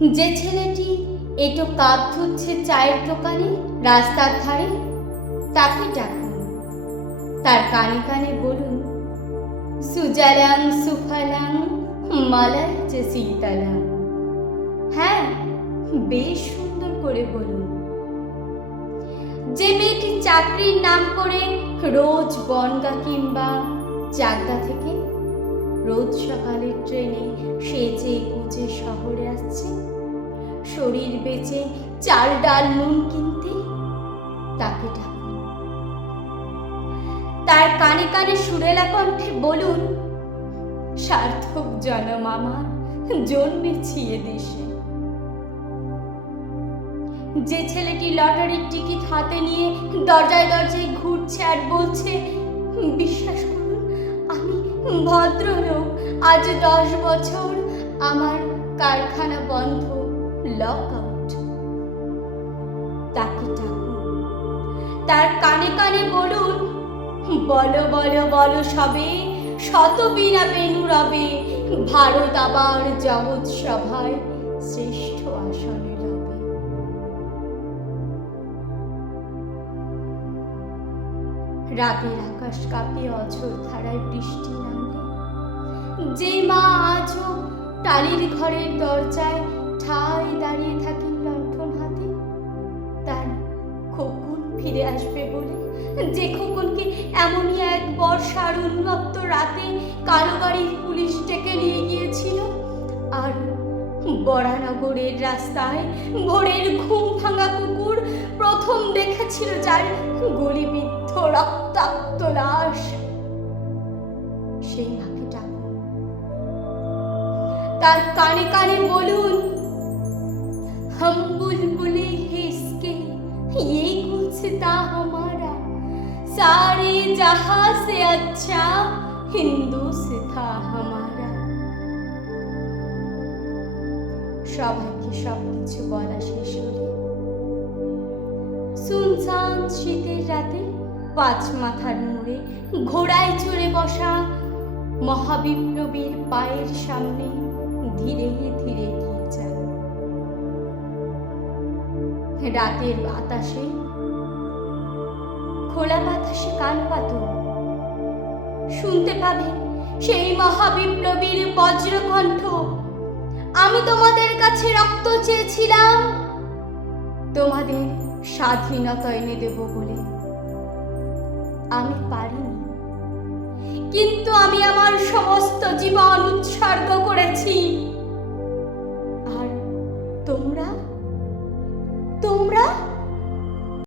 যে ছেলেটি এটো কাপ ধুচ্ছে চায়ের দোকানে রাস্তার ধারে, তাকে ডাকুন। তার কানে কানে বলুন, সুজলাং সুফলাং মলয়জ শীতলাং। হ্যাঁ, বেশ সুন্দর করে বলুন। যে মেয়েটি চাকরির নাম করে রোজ বনগা কিংবা চাকদা থেকে রোজ সকালের ট্রেনে সেজে গুজে শহরে আসছে শরীর বেচে চাল ডাল নুন কিনতে, তাকে ডাকুন। তার কানে কানে সুরেলা কণ্ঠে বলুন, সার্থক জনম আমার জন্মেছি এ দেশে। যে ছেলেটি লটারির টিকিট হাতে নিয়ে দরজায় দরজায় ঘুরছে আর বলছে, বিশ্বাস করুন আমি ভদ্রলোক, আজ 10 বছর আমার কারখানা বন্ধ, লক আউট, তাকে ডাকুন। তার কানে কানে বলুন, বলো বলো বলো সবে, শত বীণা বেণু রবে, ভারত আবার জগৎ সভায় শ্রেষ্ঠ আসনে রবে। রাতের আকাশ কাঁপিয়ে অঝোর ধারায় বৃষ্টি নামলে, যে মা আজও টালির ঘরের দরজায় ঠায় দাঁড়িয়ে থাকেন লণ্ঠন হাতে, তার খোকন ফিরে আসবে বলে, যে খোকনকে এমনই এক বর্ষার উন্মত্ত রাতে কালো গাড়ির পুলিশ ডেকে নিয়ে গিয়েছিল, আর বরানগরের রাস্তায় ভোরের ঘুম ভাঙা কুকুর প্রথম দেখেছিল যার গলিবিদ্ধ রক্তাক্ত লাশ, সেই মাকে ডাকুন। তার কানে কানে বলুন, हम बुलबुले हैं इसके ये गुलसिता हमारा, सारे जहां से अच्छा हिंदुस्ता हमारा। সবাইকে সবকিছু বলা শেষ হলে সুনসান শীতের রাতে 5 মাথার মোড়ে ঘোড়ায় চড়ে বসা মহাবিপ্লবীর পায়ের সামনে ধীরে ধীরে এগিয়ে যান। রাতের বাতাসে, খোলা বাতাসে কান পাতুন, শুনতে পাবেন সেই মহাবিপ্লবীর বজ্রকণ্ঠ, আমি তোমাদের কাছে রক্ত চেয়েছিলাম তোমাদের স্বাধীনতা এনে দেব বলে, আমি পারিনি, কিন্তু আমি আমার সমস্ত জীবন উৎসর্গ করেছি। আর তোমরা তোমরা